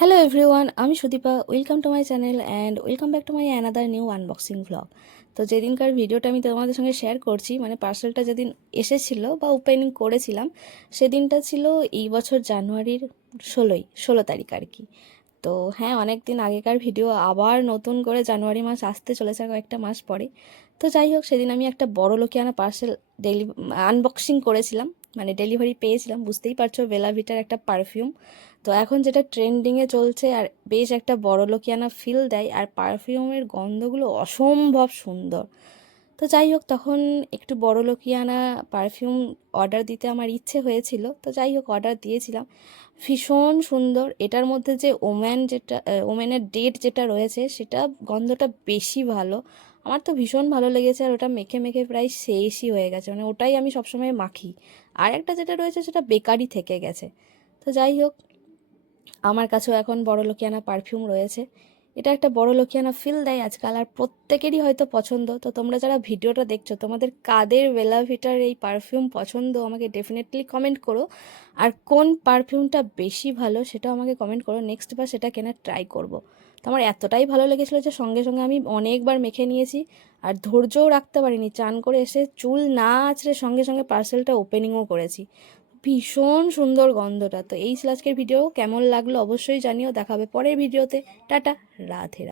Hello everyone, আমি Sudipa. Welcome to my channel and welcome back to my another new unboxing vlog. তো যেদিনকার ভিডিওটা আমি তোমাদের সঙ্গে শেয়ার করছি, মানে পার্সেলটা যেদিন এসেছিলো বা ওপেনিং করেছিলাম, সেদিনটা ছিল এই বছর জানুয়ারির 16 তারিখ আর কি। তো হ্যাঁ, অনেক দিন আগেকার ভিডিও, আবার নতুন করে জানুয়ারি মাস আসতে চলেছে কয়েকটা মাস পরে। তো যাই হোক, সেদিন আমি একটা বড় লোকিয়ানা পার্সেল আনবক্সিং করেছিলাম, মানে ডেলিভারি পেয়েছিলাম। বুঝতেই পারছো, বেলা ভিটার একটা পারফিউম। তো এখন যেটা ট্রেন্ডিংয়ে চলছে আর বেশ একটা বড় লোকিয়ানা ফিল দেয়, আর পারফিউমের গন্ধগুলো অসম্ভব সুন্দর। তো যাই হোক, তখন একটু বড় লোকিয়ানা পারফিউম অর্ডার দিতে আমার ইচ্ছে হয়েছিল। তো যাই হোক, অর্ডার দিয়েছিলাম। ভীষণ সুন্দর। এটার মধ্যে যে ওমেনের ডেট যেটা রয়েছে, সেটা গন্ধটা বেশি ভালো। আমার তো ভীষণ ভালো লেগেছে, আর ওটা মেখে মেখে প্রায় শেষই হয়ে গেছে, মানে ওটাই আমি সবসময় মাখি। আর একটা যেটা রয়েছে সেটা বেকারি থেকে গেছে। তো যাই হোক, আমার কাছেও এখন বড় লোকিয়ানা পারফিউম রয়েছে। এটা একটা বড় লোকিয়ানা ফিল দেয় আজকাল, আর প্রত্যেকেরই হয়তো পছন্দ। তো তোমরা যারা ভিডিওটা দেখছো, তোমাদের কাদের বেলা ভিটার এই পারফিউম পছন্দ আমাকে ডেফিনেটলি কমেন্ট করো। আর কোন পারফিউমটা বেশি ভালো সেটাও আমাকে কমেন্ট করো, নেক্সট বার সেটা কেনার ট্রাই করব। তো আমার এতটাই ভালো লেগেছিলো যে সঙ্গে সঙ্গে আমি অনেকবার মেখে নিয়েছি, আর ধৈর্যও রাখতে পারিনি। চান করে এসে চুল না আঁচড়ে সঙ্গে সঙ্গে পার্সেলটা ওপেনিংও করেছি। ভীষণ সুন্দর গন্ধটা। তো এই ছিল আজকের ভিডিও। কেমন লাগলো অবশ্যই জানিও। দেখা হবে পরের ভিডিওতে। টাটা, রাধে।